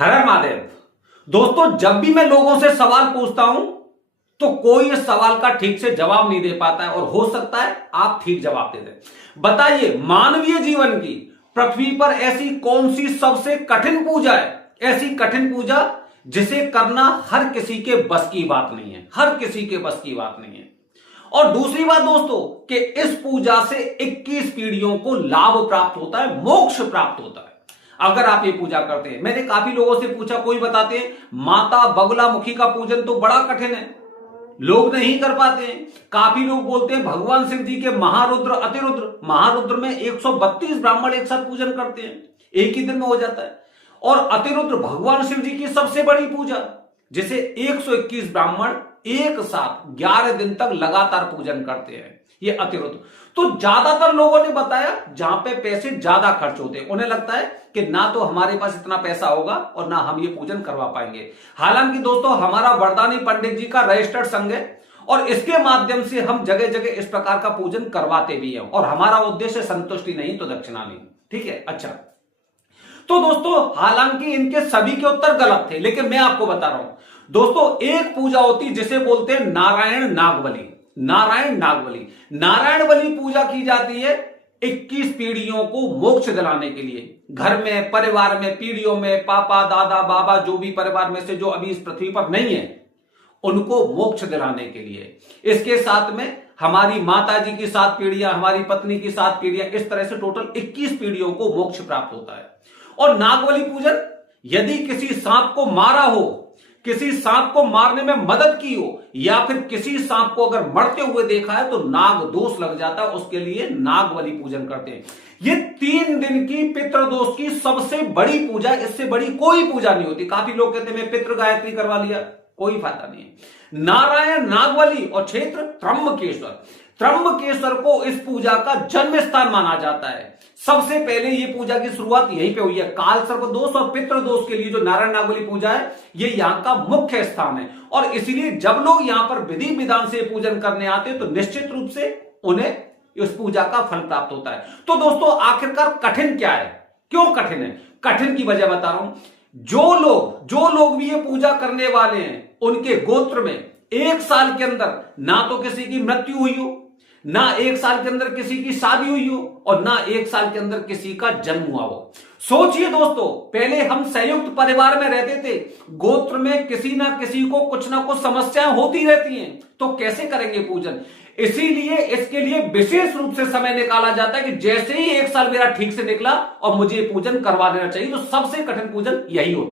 हर हर महादेव। दोस्तों, जब भी मैं लोगों से सवाल पूछता हूं तो कोई इस सवाल का ठीक से जवाब नहीं दे पाता है, और हो सकता है आप ठीक जवाब दे दें। बताइए, मानवीय जीवन की पृथ्वी पर ऐसी कौन सी सबसे कठिन पूजा है, ऐसी कठिन पूजा जिसे करना हर किसी के बस की बात नहीं है, हर किसी के बस की बात नहीं है। और दूसरी बात दोस्तों, कि इस पूजा से 21 पीढ़ियों को लाभ प्राप्त होता है, मोक्ष प्राप्त होता है अगर आप ये पूजा करते हैं। मैंने काफी लोगों से पूछा, कोई बताते हैं माता बगुलामुखी का पूजन तो बड़ा कठिन है, लोग नहीं कर पाते हैं। काफी लोग बोलते हैं भगवान शिव जी के महारुद्र अतिरुद्र, महारुद्र में 132 ब्राह्मण एक साथ पूजन करते हैं, एक ही दिन में हो जाता है। और अतिरुद्र भगवान शिव जी की सबसे बड़ी पूजा, जिसे 121 ब्राह्मण एक साथ 11 दिन तक लगातार पूजन करते हैं, ये अतिरुद्र। तो ज्यादातर लोगों ने बताया जहां पे पैसे ज्यादा खर्च होते हैं, उन्हें लगता है कि ना तो हमारे पास इतना पैसा होगा और ना हम ये पूजन करवा पाएंगे। हालांकि दोस्तों, हमारा वरदानी पंडित जी का रजिस्टर्ड संघ है और इसके माध्यम से हम जगह जगह इस प्रकार का पूजन करवाते भी हैं, और हमारा उद्देश्य संतुष्टि नहीं तो दक्षिणा नहीं। ठीक है, अच्छा। तो दोस्तों, हालांकि इनके सभी के उत्तर गलत थे, लेकिन मैं आपको बता रहा हूं दोस्तों, एक पूजा होती जिसे बोलते हैं नारायण नागबली। नारायण नागबली, नारायण बलि पूजा की जाती है 21 पीढ़ियों को मोक्ष दिलाने के लिए। घर में, परिवार में, पीढ़ियों में, पापा दादा बाबा जो भी परिवार में से जो अभी इस पृथ्वी पर नहीं है, उनको मोक्ष दिलाने के लिए। इसके साथ में हमारी माता जी की 7 पीढ़ियां, हमारी पत्नी की 7 पीढ़ियां, इस तरह से टोटल 21 पीढ़ियों को मोक्ष प्राप्त होता है। और नागबली पूजन, यदि किसी सांप को मारा हो, किसी सांप को मारने में मदद की हो, या फिर किसी सांप को अगर मरते हुए देखा है तो नाग दोष लग जाता है, उसके लिए नागबली पूजन करते हैं। ये 3 दिन की पितृदोष की सबसे बड़ी पूजा, इससे बड़ी कोई पूजा नहीं होती। काफी लोग कहते हैं मैं पितृ गायत्री करवा लिया, कोई फायदा नहीं है। नारायण नागबली और क्षेत्र त्र्यंबकेश्वर, त्र्यंबकेश्वर को इस पूजा का जन्म स्थान माना जाता है। सबसे पहले ये पूजा की शुरुआत यहीं पे हुई है। काल सर्प दोष और पितृ दोष के लिए जो नारायण नागबली पूजा है, ये यहां का मुख्य स्थान है, और इसलिए जब लोग यहां पर विधि विधान से पूजन करने आते हैं तो निश्चित रूप से उन्हें इस पूजा का फल प्राप्त होता है। तो दोस्तों, आखिरकार कठिन क्या है, क्यों कठिन है? कठिन की वजह बता रहा हूं। जो लोग भी ये पूजा करने वाले हैं, उनके गोत्र में 1 साल के अंदर ना तो किसी की मृत्यु हुई हो, ना 1 साल के अंदर किसी की शादी हुई हो, और ना 1 साल के अंदर किसी का जन्म हुआ हो। सोचिए दोस्तों, पहले हम संयुक्त परिवार में रहते थे, गोत्र में किसी ना किसी को कुछ ना कुछ समस्याएं होती रहती हैं, तो कैसे करेंगे पूजन? इसीलिए इसके लिए विशेष रूप से समय निकाला जाता है कि जैसे ही 1 साल मेरा ठीक से निकला और मुझे पूजन करवा देना चाहिए। तो सबसे कठिन पूजन यही होता है।